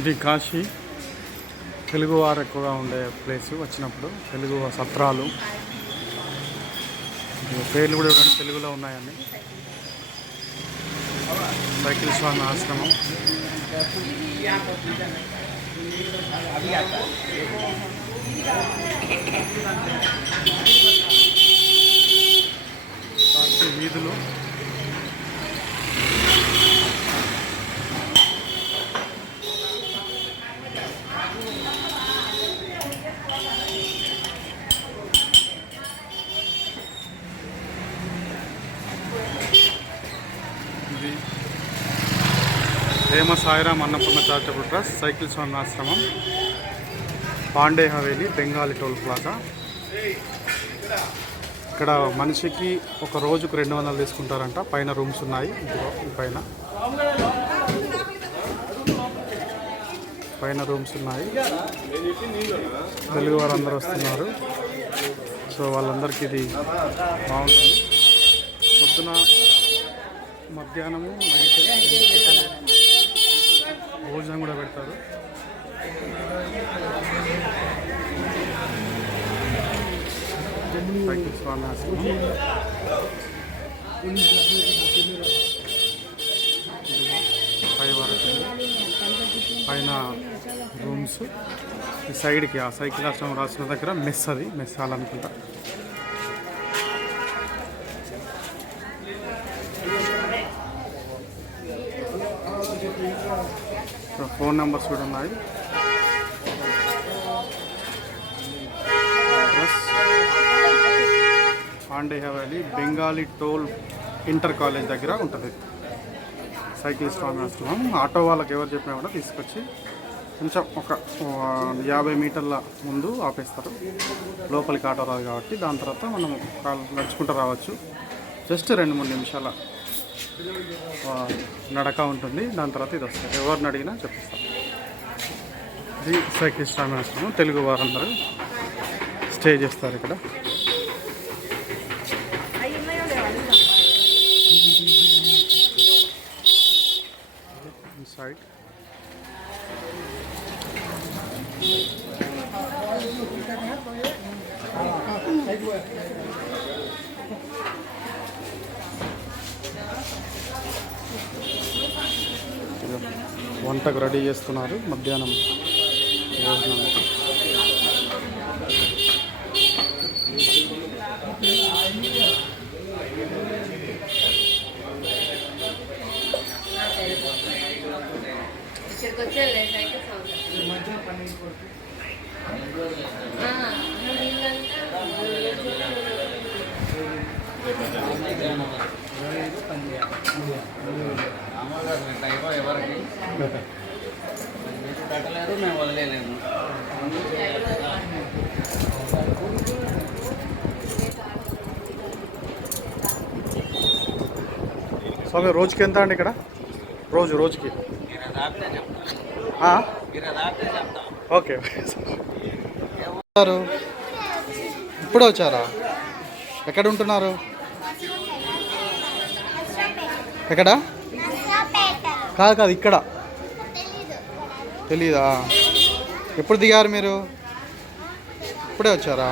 ఇది కాశీ. తెలుగు వారు ఎక్కువగా ఉండే ప్లేస్ వచ్చినప్పుడు తెలుగు సత్రాలు. పేర్లు కూడా చూడండి తెలుగులో ఉన్నాయండి సైకిల్ స్వామి ఆశ్రమం. కాశీ వీధులు ఇది Hema Sairam Annapurna charitable trust cycle Swami ఆశ్రమం పాండే హవేలీ బెంగాలీ టోల్ ప్లాజా. ఇక్కడ మనిషికి ఒక రోజుకు రెండు వందలు తీసుకుంటారంట. పైన రూమ్స్ ఉన్నాయి. పైన. పైన రూమ్స్ ఉన్నాయి. తెలుగు వారు అందరూ వస్తున్నారు. సో వాళ్ళందరికీ ఇది బాగుంటుంది. పొద్దున మధ్యాహ్నము నైట్ భోజనం కూడా పెడతారు సైకిల్ పై వరకు పైన రూమ్స్. ఈ సైడ్కి ఆ సైకిల్ ఆశ్రమం రాసిన దగ్గర మెస్ అది మెస్ అనుకుంటా. ఫోన్ నెంబర్స్ కూడా ఉన్నాయి. Address. Pandey Haveli Bengali Tola inter college దగ్గర ఉంటుంది. సైకిల్ స్వామి ఆశ్రమం ఆటో వాళ్ళకి ఎవరు చెప్పినా కూడా తీసుకొచ్చి కొంచెం ఒక యాభై మీటర్ల ముందు ఆపేస్తారు. లోపలికి ఆటో రాదు కాబట్టి దాని తర్వాత మనం కాల్ నడుచుకుంటూ రావచ్చు. జస్ట్ రెండు మూడు నిమిషాల నడక ఉంటుంది. దాని తర్వాత ఇది వస్తుంది. ఎవరిని అడిగినా చెప్పిస్తారు. ఇది సైకిల్ స్వామి ఆశ్రమం తెలుగు వారందరూ స్టే చేస్తారు ఇక్కడ. సైడ్ వంటకు రెడీ చేస్తున్నారు మధ్యాహ్నం భోజనం ఇక్కడికి వచ్చే సైకిల్ సౌండ్ మామూలుగా ఎవరికి కట్టలేరు మేము వదిలేలేము స్వామి రోజుకి ఎంత అండి ఇక్కడ? రోజు రోజుకి. ఓకే. ఇప్పుడు వచ్చారా? ఎక్కడ ఉంటున్నారు? ఎక్కడ? కాదు కాదు ఇక్కడ. తెలీదా? ఎప్పుడు దిగారు మీరు? ఇప్పుడే వచ్చారా?